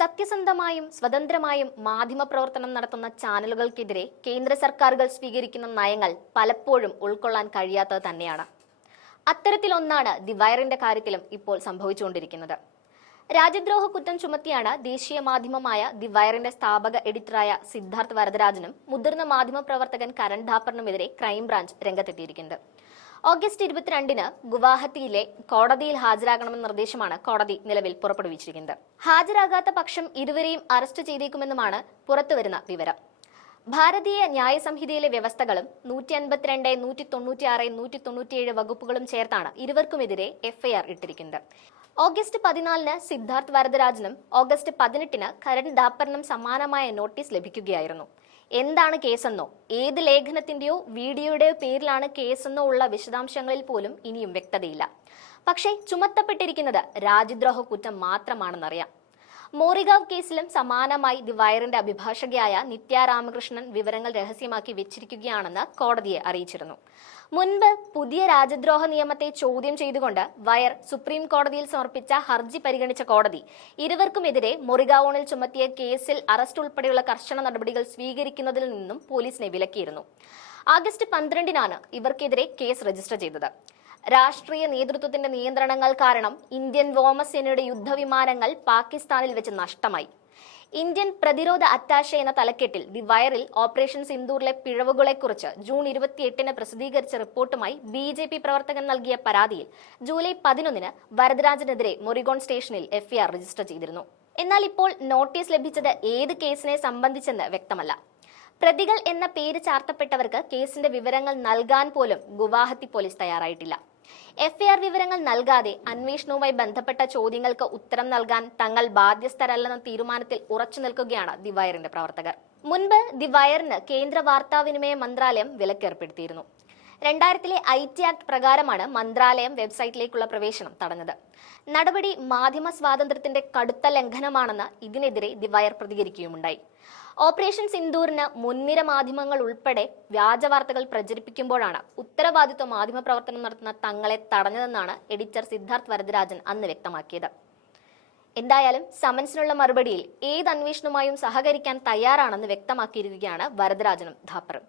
സത്യസന്ധമായും സ്വതന്ത്രമായും മാധ്യമപ്രവർത്തനം നടത്തുന്ന ചാനലുകൾക്കെതിരെ കേന്ദ്ര സർക്കാരുകൾ സ്വീകരിക്കുന്ന നയങ്ങൾ പലപ്പോഴും ഉൾക്കൊള്ളാൻ കഴിയാത്തത് തന്നെയാണ്. അത്തരത്തിലൊന്നാണ് ദി വയറിന്റെ കാര്യത്തിലും ഇപ്പോൾ സംഭവിച്ചുകൊണ്ടിരിക്കുന്നത്. രാജ്യദ്രോഹ കുറ്റം ചുമത്തിയാണ് ദേശീയ മാധ്യമമായ ദി വയറിന്റെ സ്ഥാപക എഡിറ്ററായ സിദ്ധാർത്ഥ് വരദരാജനും മുതിർന്ന മാധ്യമപ്രവർത്തകൻ കരൺ ധാപ്പറിനുമെതിരെ ക്രൈംബ്രാഞ്ച് രംഗത്തെത്തിയിരിക്കുന്നത്. ഓഗസ്റ്റ് ഇരുപത്തിരണ്ടിന് ഗുവാഹത്തിയിലെ കോടതിയിൽ ഹാജരാകണമെന്ന നിർദ്ദേശമാണ് കോടതി നിലവിൽ പുറപ്പെടുവിച്ചിരിക്കുന്നത്. ഹാജരാകാത്ത പക്ഷം ഇരുവരെയും അറസ്റ്റ് ചെയ്തേക്കുമെന്നുമാണ് പുറത്തുവരുന്ന വിവരം. ഭാരതീയ ന്യായ സംഹിതയിലെ വ്യവസ്ഥകളും നൂറ്റി അൻപത്തിരണ്ട് നൂറ്റി തൊണ്ണൂറ്റിയാറ് നൂറ്റി തൊണ്ണൂറ്റിയേഴ് വകുപ്പുകളും ചേർത്താണ് ഇരുവർക്കുമെതിരെ എഫ്ഐആർ ഇട്ടിരിക്കുന്നത്. ഓഗസ്റ്റ് പതിനാലിന് സിദ്ധാർത്ഥ് വരദരാജനും ഓഗസ്റ്റ് പതിനെട്ടിന് കരൺ ദാപ്പറിനും സമാനമായ നോട്ടീസ് ലഭിക്കുകയായിരുന്നു. എന്താണ് കേസെന്നോ? ഏത് ലേഖനത്തിന്റെയോ വീഡിയോയുടെയോ പേരിലാണ് കേസെന്നോ ഉള്ള വിശദാംശങ്ങളിൽ പോലും ഇനിയും വ്യക്തതയില്ല. പക്ഷേ ചുമത്തപ്പെട്ടിരിക്കുന്നത് രാജ്യദ്രോഹ കുറ്റം മാത്രമാണെന്നറിയാം. മോറിഗാവ് കേസിലും സമാനമായി ദി വയറിന്റെ അഭിഭാഷകയായ നിത്യ രാമകൃഷ്ണൻ വിവരങ്ങൾ രഹസ്യമാക്കി വെച്ചിരിക്കുകയാണെന്ന് കോടതിയെ അറിയിച്ചിരുന്നു. മുൻപ് പുതിയ രാജ്യദ്രോഹ നിയമത്തെ ചോദ്യം ചെയ്തുകൊണ്ട് വയർ സുപ്രീം കോടതിയിൽ സമർപ്പിച്ച ഹർജി പരിഗണിച്ച കോടതി ഇരുവർക്കുമെതിരെ മൊറിഗാവോണിൽ ചുമത്തിയ കേസിൽ അറസ്റ്റ് ഉൾപ്പെടെയുള്ള കർശന നടപടികൾ സ്വീകരിക്കുന്നതിൽ നിന്നും പോലീസിനെ വിലക്കിയിരുന്നു. ആഗസ്റ്റ് പന്ത്രണ്ടിനാണ് ഇവർക്കെതിരെ കേസ് രജിസ്റ്റർ ചെയ്തത്. രാഷ്ട്രീയ നേതൃത്വത്തിന്റെ നിയന്ത്രണങ്ങൾ കാരണം ഇന്ത്യൻ വ്യോമസേനയുടെ യുദ്ധവിമാനങ്ങൾ പാകിസ്ഥാനിൽ വെച്ച് നഷ്ടമായി. ഇന്ത്യൻ പ്രതിരോധ അറ്റാഷെ എന്ന തലക്കെട്ടിൽ ദി വയറിൽ ഓപ്പറേഷൻ സിന്ദൂറിലെ പിഴവുകളെക്കുറിച്ച് ജൂൺ ഇരുപത്തിയെട്ടിന് പ്രസിദ്ധീകരിച്ച റിപ്പോർട്ടുമായി ബി ജെ പി പ്രവർത്തകൻ നൽകിയ പരാതിയിൽ ജൂലൈ പതിനൊന്നിന് വരദരാജനെതിരെ മൊറിഗോൺ സ്റ്റേഷനിൽ എഫ്ഐആർ രജിസ്റ്റർ ചെയ്തിരുന്നു. എന്നാൽ ഇപ്പോൾ നോട്ടീസ് ലഭിച്ചത് ഏത് കേസിനെ സംബന്ധിച്ചെന്ന് വ്യക്തമല്ല. പ്രതികൾ എന്ന പേര് ചാർത്തപ്പെട്ടവർക്ക് കേസിന്റെ വിവരങ്ങൾ നൽകാൻ പോലും ഗുവാഹത്തി പോലീസ് തയ്യാറായിട്ടില്ല. എഫ്ഐആർ വിവരങ്ങൾ നൽകാതെ അന്വേഷണവുമായി ബന്ധപ്പെട്ട ചോദ്യങ്ങൾക്ക് ഉത്തരം നൽകാൻ തങ്ങൾ ബാധ്യസ്ഥരല്ലെന്ന തീരുമാനത്തിൽ ഉറച്ചു നിൽക്കുകയാണ് ദിവയറിന്റെ പ്രവർത്തകർ. മുൻപ് ദിവയറിന് കേന്ദ്ര വാർത്താവിനിമയ മന്ത്രാലയം വിലക്കേർപ്പെടുത്തിയിരുന്നു. രണ്ടായിരത്തിലെ ഐ ടി ആക്ട് പ്രകാരമാണ് മന്ത്രാലയം വെബ്സൈറ്റിലേക്കുള്ള പ്രവേശനം തടഞ്ഞത്. നടപടി മാധ്യമ സ്വാതന്ത്ര്യത്തിന്റെ കടുത്ത ലംഘനമാണെന്ന് ഇതിനെതിരെ ദി വയർ പ്രതികരിക്കുകയുമുണ്ടായി. ഓപ്പറേഷൻ സിന്ദൂറിന് മുൻനിര മാധ്യമങ്ങൾ ഉൾപ്പെടെ വ്യാജ വാർത്തകൾ പ്രചരിപ്പിക്കുമ്പോഴാണ് ഉത്തരവാദിത്വ മാധ്യമ പ്രവർത്തനം നടത്തുന്ന തങ്ങളെ തടഞ്ഞതെന്നാണ് എഡിറ്റർ സിദ്ധാർത്ഥ് വരദരാജൻ അന്ന് വ്യക്തമാക്കിയത്. എന്തായാലും സമൻസിനുള്ള മറുപടിയിൽ ഏത് അന്വേഷണവുമായും സഹകരിക്കാൻ തയ്യാറാണെന്ന് വ്യക്തമാക്കിയിരിക്കുകയാണ് വരദരാജനും ധാപ്പറും.